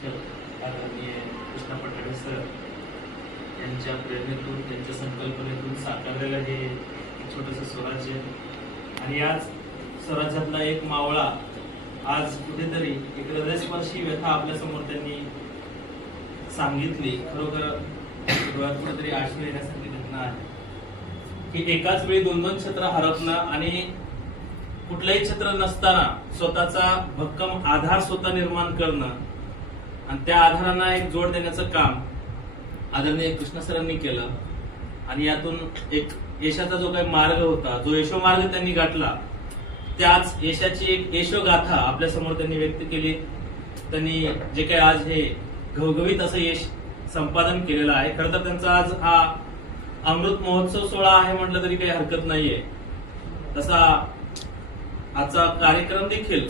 अध्यक्ष आदरणीय कृष्णा पठाडे सर यांच्या प्रेरणेतून, त्यांच्या संकल्पनेतून साकारलेलं हे छोटंसं स्वराज्य आणि आज स्वराज्यातला एक मावळा आज कुठेतरी एक हृदयस्पर्शी व्यथा आपल्या समोर त्यांनी सांगितली. खरोखर डोळ्यात कुठेतरी आशू येण्यासारखी घटना आहे की एकाच वेळी दोन दोन छत्र हरपणं आणि कुठलंही छत्र नसताना स्वतःचा भक्कम आधार स्वतः निर्माण करणं आणि त्या आधारांना एक जोड देण्याचं काम आदरणीय कृष्णा सरांनी केलं. आणि यातून एक यशाचा जो काही मार्ग होता, जो यशोमार्ग त्यांनी गाठला, त्याच यशाची एक यशोगाथा आपल्या समोर त्यांनी व्यक्त केली. त्यांनी जे काही आज हे घवघवीत असं यश संपादन केलेलं आहे. खरं तर त्यांचा आज हा अमृत महोत्सव सोहळा आहे म्हटलं तरी काही हरकत नाहीये. तसा आजचा कार्यक्रम देखील